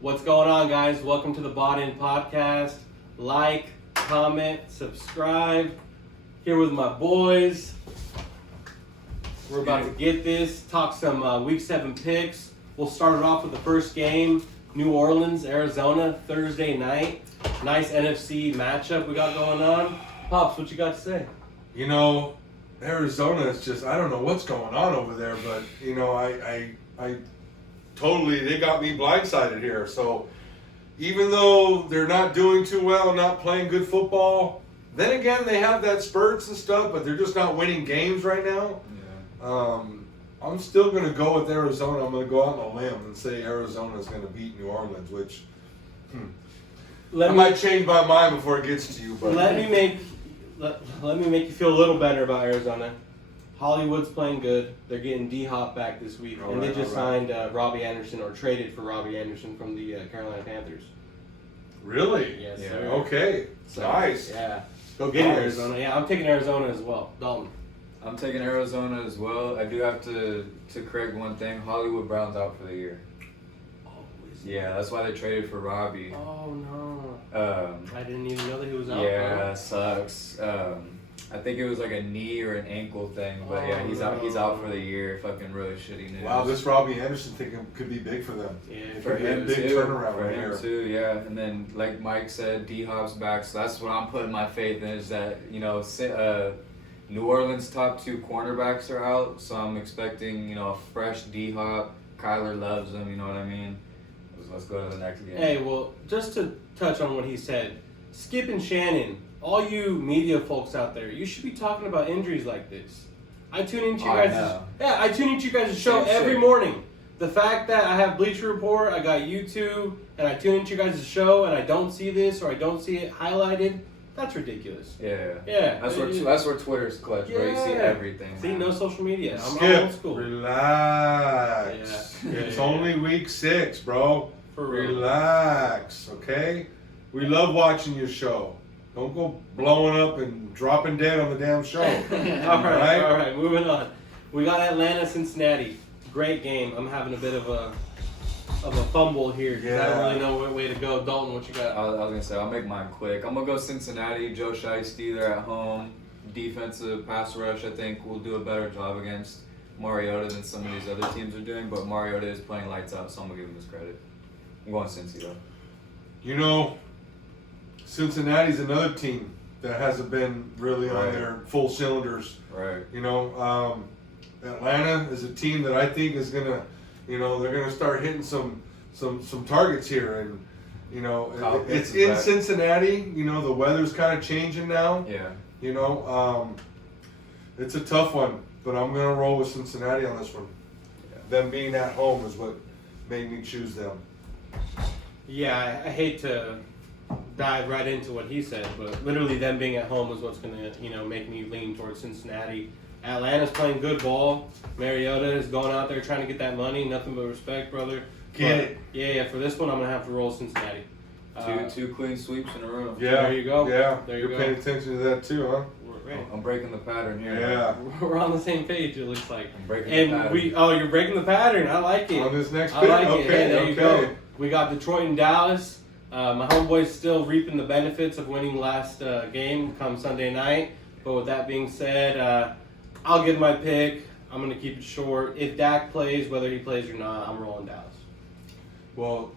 What's going on, guys? Welcome to the Bought In Podcast. Like, comment, subscribe. Here with my boys. We're about to get this. Talk some Week 7 picks. We'll start it off with the first game. New Orleans, Arizona, Thursday night. Nice NFC matchup we got going on. Pops, what you got to say? You know, Arizona is just, I don't know what's going on over there, but, you know, I totally, they got me blindsided here. So even though they're not doing too well, not playing good football, then again, they have that spurts and stuff, but they're just not winning games right now. Yeah. I'm still going to go with Arizona. I'm going to go out on a limb and say Arizona is going to beat New Orleans, which I might change my mind before it gets to you. But let me make you feel a little better about Arizona. Hollywood's playing good. They're getting D-Hop back this week, and they just signed Robbie Anderson, or traded for Robbie Anderson from the Carolina Panthers. Really? Yes, yeah. sir. Okay. So, nice. Yeah. Go get it, Arizona. Yeah, I'm taking Arizona as well. Dalton. I'm taking Arizona as well. I do have to correct one thing. Hollywood Brown's out for the year. Yeah, that's why they traded for Robbie. Oh, no. I didn't even know that he was out. Yeah, sucks. I think it was like a knee or an ankle thing, but yeah, he's out. He's out for the year. Fucking really shitty news. Wow, this Robbie Anderson thing could be big for them. Yeah, for him big too. turnaround For right him here. too, yeah. And then, like Mike said, D-Hop's back, so that's what I'm putting my faith in. Is that New Orleans' top 2 cornerbacks are out, so I'm expecting a fresh D-Hop. Kyler loves him. You know what I mean? Let's go to the next game. Hey, well, just to touch on what he said, Skip and Shannon, all you media folks out there, you should be talking about injuries like this. I tune into you guys. I tune into you guys' show every morning. The fact that I have Bleacher Report, I got YouTube, and I tune into you guys' show, and I don't see this or I don't see it highlighted, that's ridiculous. Yeah. Yeah. That's where Twitter's clutch, bro. You see everything. See, no social media. I'm Skip, old school. relax. Yeah. It's only week 6, bro. For real. Relax, okay? We love watching your show. Don't go blowing up and dropping dead on the damn show. All right, moving on. We got Atlanta, Cincinnati. Great game. I'm having a bit of a fumble here because I don't really know what way to go. Dalton, what you got? I was gonna say I'll make mine quick. I'm gonna go Cincinnati. Joe Shiesty, they're at home. Defensive pass rush, I think, will do a better job against Mariota than some of these other teams are doing. But Mariota is playing lights out, so I'm gonna give him his credit. I'm going Cincy though. You know, Cincinnati's another team that hasn't been really on their full cylinders. Right. You know, Atlanta is a team that I think is gonna, they're gonna start hitting some targets here, and it's in back. Cincinnati. The weather's kind of changing now. Yeah. It's a tough one, but I'm gonna roll with Cincinnati on this one. Yeah. Them being at home is what made me choose them. Yeah, I hate to dive right into what he said, but literally them being at home is what's going to, make me lean towards Cincinnati. Atlanta's playing good ball. Mariota is going out there trying to get that money. Nothing but respect, brother. Get it. Yeah. For this one, I'm going to have to roll Cincinnati. Two clean sweeps in a row. Yeah. There you go. Yeah. There you You're go. paying attention to that too, huh? I'm breaking the pattern here. Yeah. We're on the same page, it looks like. I'm breaking the pattern. You're breaking the pattern. I like it. On this next I pick? like it. Okay, Hey, there you go. okay. We got Detroit and Dallas. My homeboy's still reaping the benefits of winning last game come Sunday night. But with that being said, I'll give my pick. I'm going to keep it short. If Dak plays, whether he plays or not, I'm rolling Dallas. Well,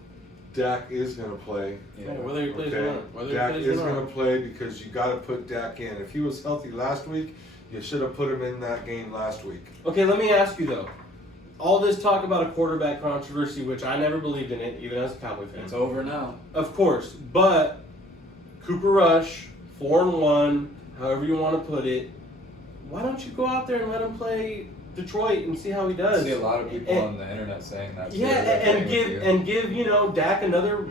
Dak is going to play. Yeah, whether he plays or not. Dak is going to play because you got to put Dak in. If he was healthy last week, you should have put him in that game last week. Okay, let me ask you though. All this talk about a quarterback controversy, which I never believed in it, even as a Cowboy fan. It's over now. Of course, but Cooper Rush, 4-1, however you want to put it. Why don't you go out there and let him play Detroit and see how he does? I see a lot of people on the internet saying that. Yeah, and give Dak another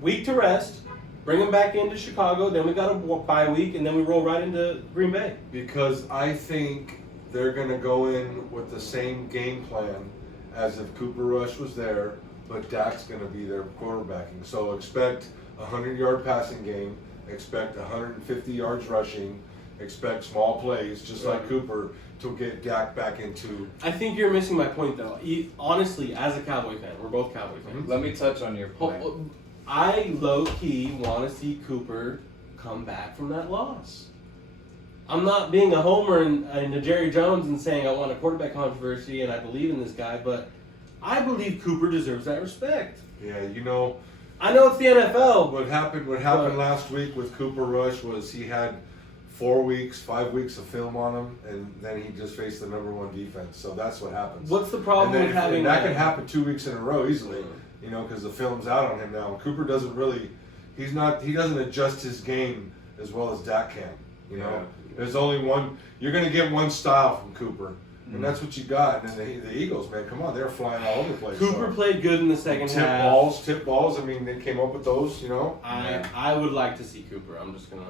week to rest. Bring him back into Chicago. Then we got a bye week, and then we roll right into Green Bay. Because I think they're going to go in with the same game plan as if Cooper Rush was there, but Dak's going to be their quarterbacking. So expect a 100-yard passing game, expect 150 yards rushing, expect small plays, just like Right. Cooper, to get Dak back into. I think you're missing my point, though. Honestly, as a Cowboy fan, we're both Cowboy fans. Let me touch on your point. I low-key want to see Cooper come back from that loss. I'm not being a homer and a Jerry Jones and saying I want a quarterback controversy and I believe in this guy, but I believe Cooper deserves that respect. Yeah, you know, I know it's the NFL. what happened But- last week with Cooper Rush was he had 5 weeks of film on him, and then he just faced the number one defense. So that's what happens. What's the problem and then with having that can happen 2 weeks in a row easily, Yeah. you know, because the film's out on him now. Cooper doesn't really, he doesn't adjust his game as well as Dak can. You know, Yeah. there's only one. You're gonna get one style from Cooper, Mhm. and that's what you got. And then the Eagles, man, come on, they're flying all over the place. Cooper so. played good in the second tip half. balls. I mean, they came up with those, you know. I would like to see Cooper. I'm just gonna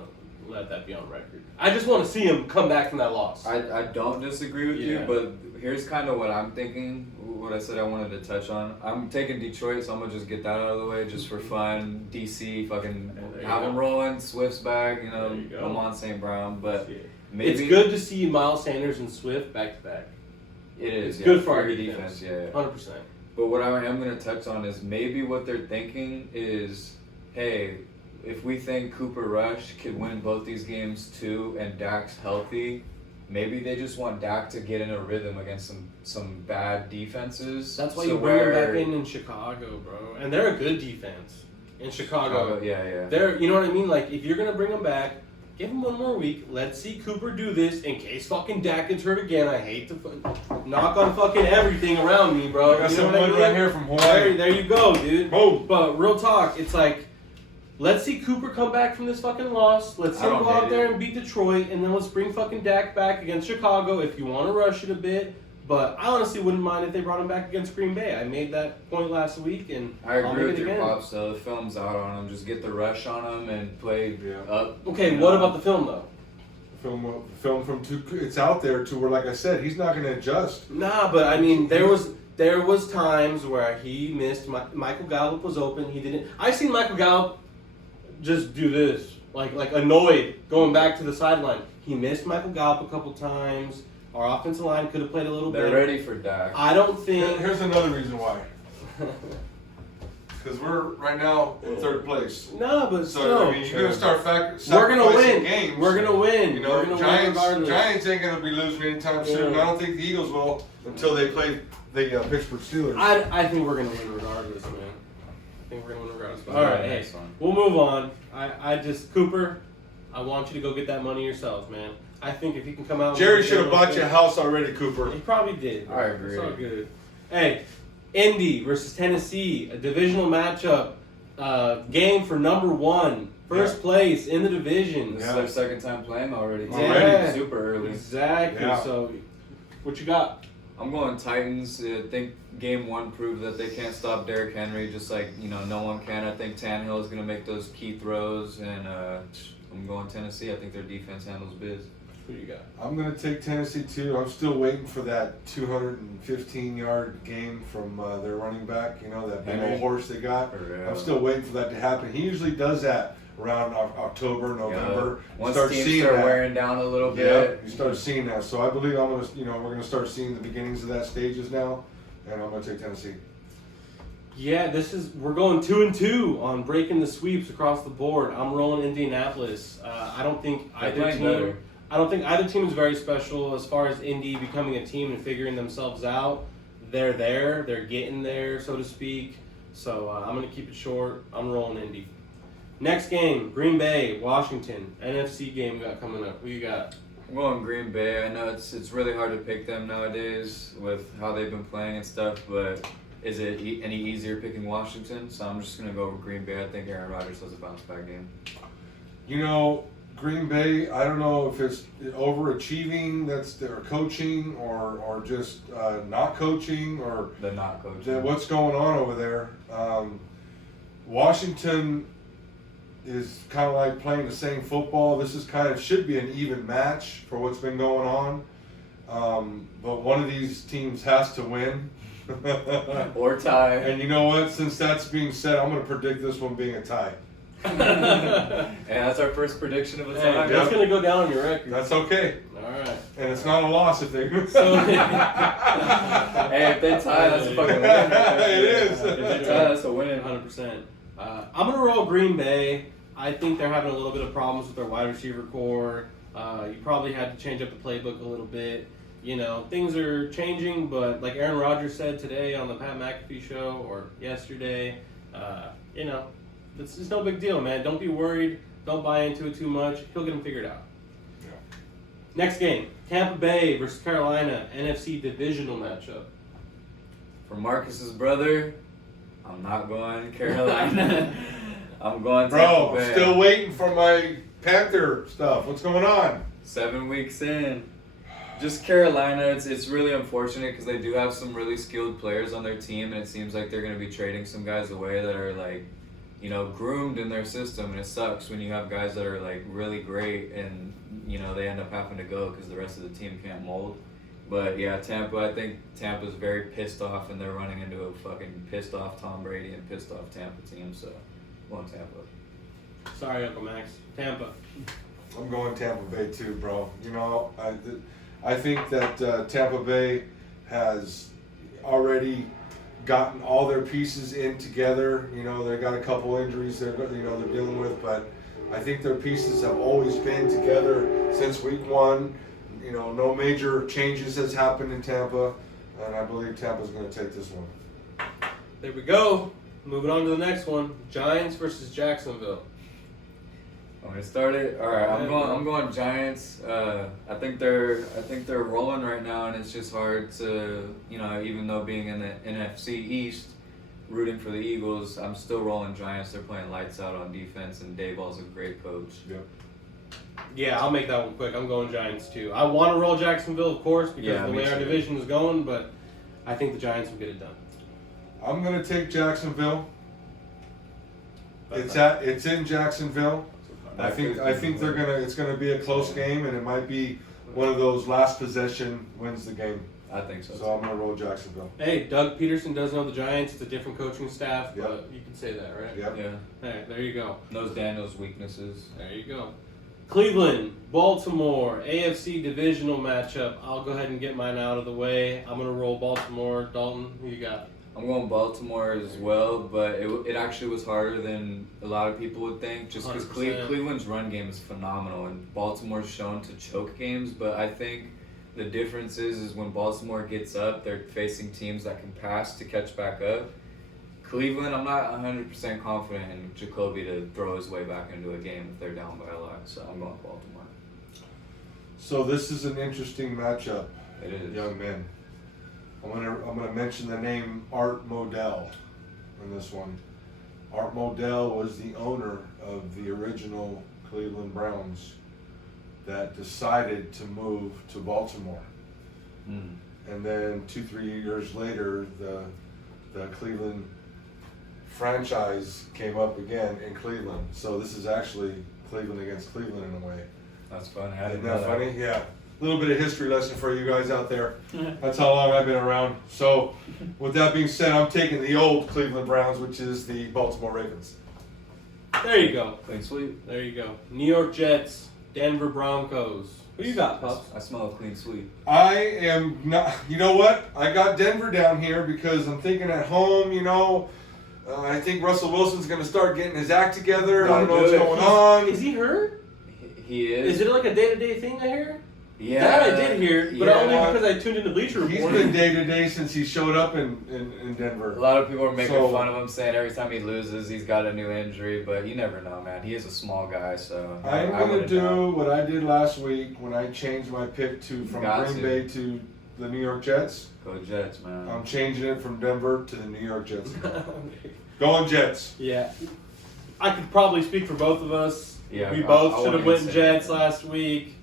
let that be on record. I just want to see him come back from that loss. I don't disagree with you, Yeah. but here's kind of what I'm thinking. What I said I wanted to touch on. I'm taking Detroit, so I'm gonna just get that out of the way just for fun. DC, fucking There you have them go. rolling. Swift's back, you know. There you go. I'm on St. Brown, but maybe It's good to see Miles Sanders and Swift back to back. It is It's yeah, good for our your defense. Yeah. 100%. But what I am going to touch on is maybe what they're thinking is, hey, if we think Cooper Rush could win both these games too, and Dak's healthy, maybe they just want Dak to get in a rhythm against some bad defenses. That's why So you bring him where- back in Chicago, bro. And they're a good defense in Chicago. Yeah. They're, you know what I mean? Like, if you're gonna bring him back, give him one more week. Let's see Cooper do this in case fucking Dak gets hurt again. I hate to knock on fucking everything around me, bro. I got You know some what I wood mean? right here from Hawaii. There you go, dude. Boom. But real talk, it's like, let's see Cooper come back from this fucking loss. Let's see I him don't go out hate there it. and beat Detroit, and then let's bring fucking Dak back against Chicago if you want to rush it a bit. But I honestly wouldn't mind if they brought him back against Green Bay. I made that point last week, and I I'll agree make with it your again. pops though. The film's out on him. Just get the rush on him and play Yeah. up. Okay, you what know. about the film though? Film from two. It's out there to where, like I said, he's not going to adjust. Nah, but I mean, there was times where he missed. Michael Gallup was open. He didn't. I seen Michael Gallup just do this, like annoyed, going back to the sideline. He missed Michael Gallup a couple times. Our offensive line could have played a little They're better. ready for Dak. I don't think. Here's another reason why. Because we're right now in third place. No, but So still, I mean, you're gonna start we're gonna sacrificing win. games. We're gonna win. You know, we're gonna win Giants. regardless. Giants ain't gonna be losing anytime soon. Yeah. I don't think the Eagles will until they play the Pittsburgh Steelers. I think we're gonna win regardless, man. I think we're gonna win regardless. All right, hey, next one. we'll move on. I just Cooper, I want you to go get that money yourself, man. I think if you can come out, Jerry should have bought you a house already, Cooper. He probably did. I agree. It's all good. Hey, Indy versus Tennessee, a divisional matchup, game for number one, first place in the division. This Yeah. is their second time playing already. It's Yeah. super early. Exactly. Yeah. So, what you got? I'm going Titans. I think game one proved that they can't stop Derrick Henry, just like no one can. I think Tannehill is gonna make those key throws, and I'm going Tennessee. I think their defense handles biz. Who you got? I'm gonna take Tennessee too. I'm still waiting for that 215-yard game from their running back. You know, that big Henry? old horse they got. Or, I'm still waiting for that to happen. He usually does that around October, November. Once Start teams seeing start that. wearing down a little Yeah, bit, you start seeing that. So I believe I'm gonna, we're gonna start seeing the beginnings of that stages now, and I'm gonna take Tennessee. Yeah, we're going 2-2 on breaking the sweeps across the board. I'm rolling Indianapolis. I don't think They're either playing team. better. I don't think either team is very special as far as Indy becoming a team and figuring themselves out. They're there. They're getting there, so to speak. So I'm gonna keep it short. I'm rolling Indy. Next game, Green Bay, Washington, NFC game we got coming up. Who you got? I'm going Green Bay. I know it's really hard to pick them nowadays with how they've been playing and stuff, but is it any easier picking Washington? So I'm just gonna go with Green Bay. I think Aaron Rodgers has a bounce back game. Green Bay, I don't know if it's overachieving, that's their coaching, or just not coaching, or They're not coaching. what's going on over there. Washington is kind of like playing the same football. This is should be an even match for what's been going on. But one of these teams has to win. Or tie. And you know what? Since that's being said, I'm going to predict this one being a tie. And that's our first prediction of the Hey, time. that's gonna go down on your record. That's okay. All right. And it's not a loss if they. So, Hey, if they tie, that's a fucking win. Right there. It is. If they tie, that's a win. 100%. I'm gonna roll Green Bay. I think they're having a little bit of problems with their wide receiver core. You probably had to change up the playbook a little bit. You know, things are changing, but like Aaron Rodgers said today on the Pat McAfee show or yesterday, you know, it's no big deal, man. Don't be worried. Don't buy into it too much. He'll get them figured out. Yeah. Next game, Tampa Bay versus Carolina, NFC divisional matchup. For Marcus's brother, I'm not going Carolina. I'm going Tampa Bro, Bay. I'm still waiting for my Panther stuff. What's going on? 7 weeks in. Just Carolina, it's really unfortunate because they do have some really skilled players on their team, and it seems like they're going to be trading some guys away that are like, you know, groomed in their system, and it sucks when you have guys that are like really great and, you know, they end up having to go because the rest of the team can't mold. But yeah, Tampa, I think Tampa's very pissed off, and they're running into a fucking pissed off Tom Brady and pissed off Tampa team, so I'm going Tampa. Sorry, Uncle Max. Tampa. I'm going Tampa Bay too, bro. You know, I think that Tampa Bay has already gotten all their pieces in together. You know, they got a couple injuries they're dealing with, but I think their pieces have always been together since week 1. You know, no major changes has happened in Tampa, and I believe Tampa's going to take this one. There we go. Moving on to the next one. Giants versus Jacksonville. I'm gonna start it. All right, I'm going Giants. I think they're rolling right now, and it's just hard to, you know, even though being in the NFC East, rooting for the Eagles, I'm still rolling Giants. They're playing lights out on defense, and Dayball's a great coach. Yep. Yeah, I'll make that one quick. I'm going Giants too. I want to roll Jacksonville, of course, because Yeah, of the me way our too. division is going, but I think the Giants will get it done. I'm going to take Jacksonville. It's in Jacksonville. I think it's gonna be a close game, and it might be one of those last possession wins the game. I think so. So I'm gonna roll Jacksonville. Hey, Doug Peterson does know the Giants. It's a different coaching staff, Yep. but you can say that, right? Yep. Yeah, Hey, there you go. knows Daniel's weaknesses. There you go. Cleveland, Baltimore, AFC divisional matchup. I'll go ahead and get mine out of the way. I'm gonna roll Baltimore. Dalton, who you got? I'm going Baltimore as well, but it actually was harder than a lot of people would think, just because 100%. Cleveland's run game is phenomenal, and Baltimore's shown to choke games. But I think the difference is when Baltimore gets up, they're facing teams that can pass to catch back up. Cleveland, I'm not 100% confident in Jacoby to throw his way back into a game if they're down by a lot, so I'm going Baltimore. So this is an interesting matchup, It is. young men. I'm gonna mention the name Art Modell in this one. Art Modell was the owner of the original Cleveland Browns that decided to move to Baltimore. Mm. And then 2-3 years later, the Cleveland franchise came up again in Cleveland. So this is actually Cleveland against Cleveland in a way. That's funny. I Isn't didn't know that that. funny? Yeah. A little bit of history lesson for you guys out there. That's how long I've been around. So with that being said, I'm taking the old Cleveland Browns, which is the Baltimore Ravens. There you go. Clean sweep. There you go. New York Jets, Denver Broncos. Who you got, Pups? I smell a clean sweep. I am not, you know what? I got Denver down here because I'm thinking at home, you know, I think Russell Wilson's going to start getting his act together. I don't know what's going on. Is he hurt? He is. Is it like a day-to-day thing I hear? Yeah. That I did hear, but yeah. only because I tuned into Bleacher He's Report. been day to day since he showed up in Denver. A lot of people are making So- fun of him, saying every time he loses, he's got a new injury. But you never know, man. He is a small guy, so I'm I going to wouldn't doubt. do what I did last week when I changed my pick from Got Green to. Bay to the New York Jets. Go Jets, man. I'm changing it from Denver to the New York Jets. Going Jets. Yeah. I could probably speak for both of us. Yeah, We I both should have wouldn't went in say Jets that. last week.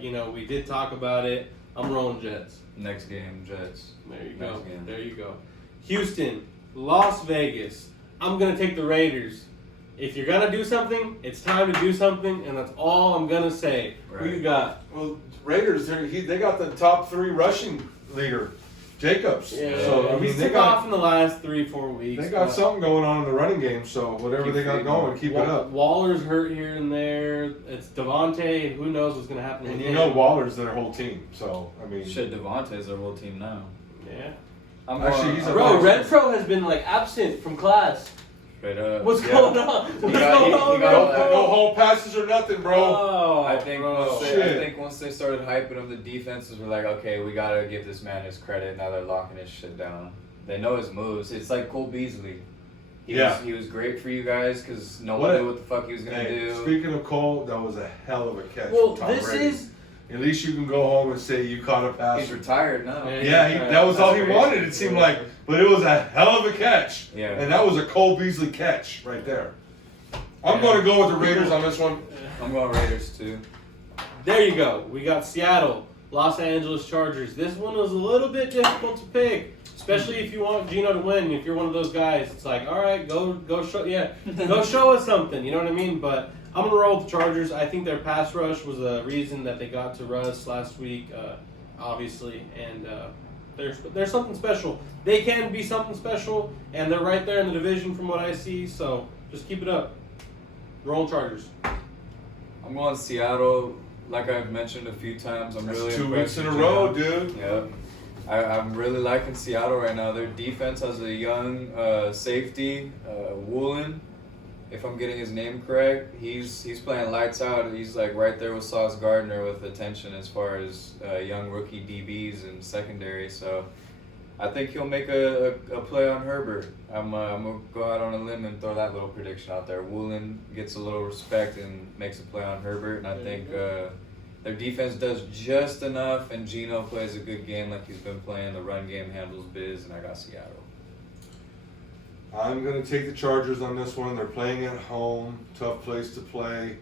You know, we did talk about it. I'm rolling Jets. Next game, Jets. There you Next go. game. There you go. Houston, Las Vegas. I'm going to take the Raiders. If you're going to do something, it's time to do something, and that's all I'm going to say. Who you Right. got? Well, Raiders, they got the top 3 rushing leader. Jacobs. Yeah, So I mean, he's they took got off in the last 3-4 weeks. they got but something going on in the running game. So whatever Keep they got feeding going, keep it up. Waller's hurt here and there. It's Devontae, and who knows what's going to happen And with you him. know Waller's their whole team. So I mean, Shit, Devontae's our whole team now. Yeah. I'm Actually, going, he's a Bro, nice- Renfro has been like absent from class. straight up. What's Yeah. going on? What's got- going he on, got no, all that- no whole passes or nothing, bro. Oh, I think bro. once they, Shit. I think once they started hyping him, the defenses were like, okay, we gotta give this man his credit. Now they're locking his shit down. They know his moves. It's like Cole Beasley. He was great for you guys because no one What- knew what the fuck he was gonna Hey, do. speaking of Cole, that was a hell of a catch. Well, from Tom this Brady. is. At least you can go home and say you caught a pass. He's retired now. Yeah. That was all he That's crazy. wanted. It seemed like, but it was a hell of a catch. Yeah. And that was a Cole Beasley catch right there. I'm Yeah. going to go with the Raiders on this one. I'm going Raiders too. There you go. We got Seattle, Los Angeles Chargers. This one was a little bit difficult to pick, especially if you want Gino to win. If you're one of those guys, it's like, all right, go show us something. You know what I mean? But I'm gonna roll with the Chargers. I think their pass rush was a reason that they got to Russ last week, obviously, and there's something special. They can be something special, and they're right there in the division from what I see. So just keep it up. Roll Chargers. I'm going Seattle. Like I've mentioned a few times, I'm That's really 2 weeks impressed in a with row, Gino. dude. Yep. I'm really liking Seattle right now. Their defense has a young safety, Woolen. If I'm getting his name correct, he's playing lights out. He's like right there with Sauce Gardner with attention as far as young rookie DBs and secondary. So I think he'll make a play on Herbert. I'm gonna go out on a limb and throw that little prediction out there. Woolen gets a little respect and makes a play on Herbert, and I think their defense does just enough, and Gino plays a good game like he's been playing. The run game handles biz, and I got Seattle. I'm going to take the Chargers on this one. They're playing at home. Tough place to play.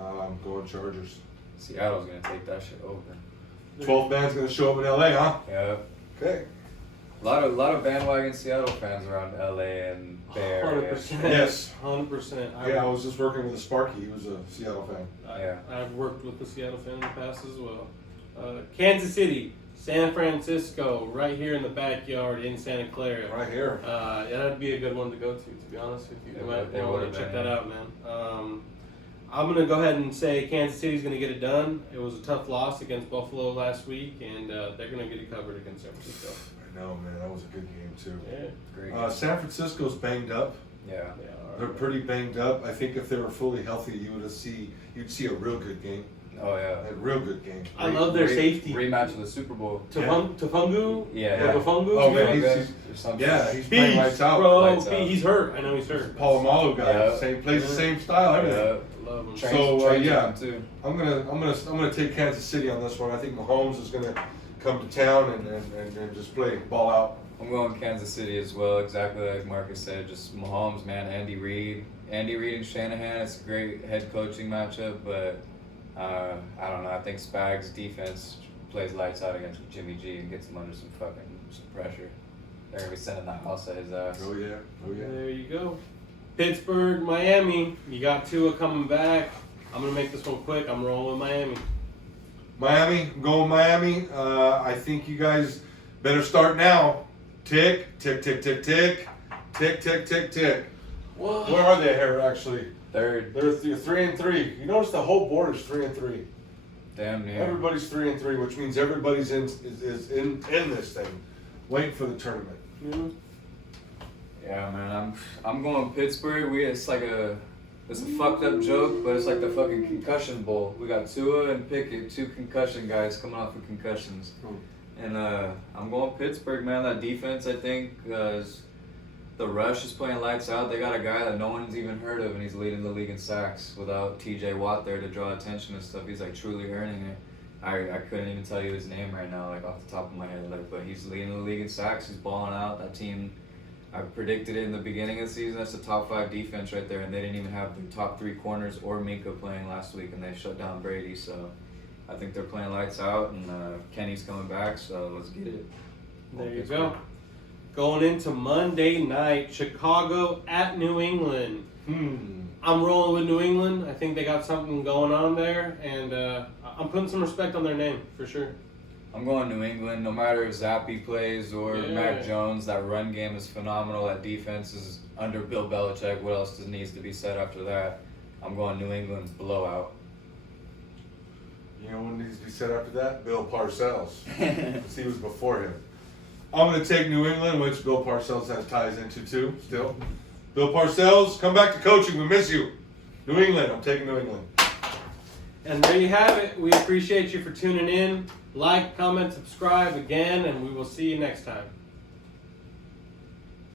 I'm going Chargers. Seattle's gonna take that shit over. 12th man's going to show up in LA, huh? Yeah. Okay. A lot of bandwagon Seattle fans around LA and Bay Area. 100%. Yes. 100%. Yeah, I was just working with a Sparky. He was a Seattle fan. Yeah. I've worked with the Seattle fan in the past as well. Kansas City, San Francisco, right here in the backyard in Santa Clara. Right here. That'd be a good one to go to be honest with you. It You might would- it want would've to check been, that yeah. out, man. I'm going to go ahead and say Kansas City's going to get it done. It was a tough loss against Buffalo last week, and they're going to get it covered against San Francisco. I know, man. That was a good game, too. Yeah. Great. San Francisco's banged up. Yeah. They're pretty banged up. I think if they were fully healthy, you'd see a real good game. Oh yeah. A real good game. I love their safety. Rematch of the Super Bowl. Tafungu? Yeah. Tafungu? Oh, Yeah. man, Or he's something. he's playing lights out. Bro, Lights out. he's hurt. I know he's hurt. Palomalo guy, Yeah. same plays the same style, everything. Yeah. Love him. So, yeah. Too. I'm gonna take Kansas City on this one. I think Mahomes is gonna come to town and just play ball out. I'm going Kansas City as well, exactly like Marcus said. Just Mahomes, man, Andy Reid and Shanahan. It's a great head coaching matchup, but I don't know. I think Spags' defense plays lights out against Jimmy G and gets him under some pressure. They're gonna be sending the house at his ass. Oh yeah. There you go. Pittsburgh, Miami. You got Tua coming back. I'm gonna make this one quick. I'm rolling with Miami. Miami, I'm going Miami. I think you guys better start now. Tick, tick, tick, tick, tick, tick, tick, tick, tick. Whoa. Where are they here actually? Third, They're 3-3. You notice the whole board is 3-3. damn near. Everybody's 3-3, which means everybody's is in this thing, waiting for the tournament. Yeah, man, I'm going Pittsburgh. It's a fucked up joke, but it's like the fucking concussion bowl. We got Tua and Pickett, two concussion guys coming off of concussions. And I'm going Pittsburgh, man. That defense, I think, the rush is playing lights out. They got a guy that no one's even heard of, and he's leading the league in sacks without T.J. Watt there to draw attention and stuff. He's like truly earning it. I couldn't even tell you his name right now, like off the top of my head, but he's leading the league in sacks. He's balling out. That team, I predicted it in the beginning of the season. That's the top 5 defense right there, and they didn't even have their top 3 corners or Minka playing last week, and they shut down Brady. So I think they're playing lights out, and Kenny's coming back. So let's get it. There you go. Going into Monday night, Chicago at New England. I'm rolling with New England. I think they got something going on there, and I'm putting some respect on their name for sure. I'm going New England. No matter if Zappy plays or Yeah. Mac Jones, that run game is phenomenal. That defense is under Bill Belichick. What else needs to be said after that? I'm going New England blowout. You know what needs to be said after that? Bill Parcells. 'Cause he was before him. I'm going to take New England, which Bill Parcells has ties into too, still. Bill Parcells, come back to coaching. We miss you. New England. I'm taking New England. And there you have it. We appreciate you for tuning in. Like, comment, subscribe again, and we will see you next time.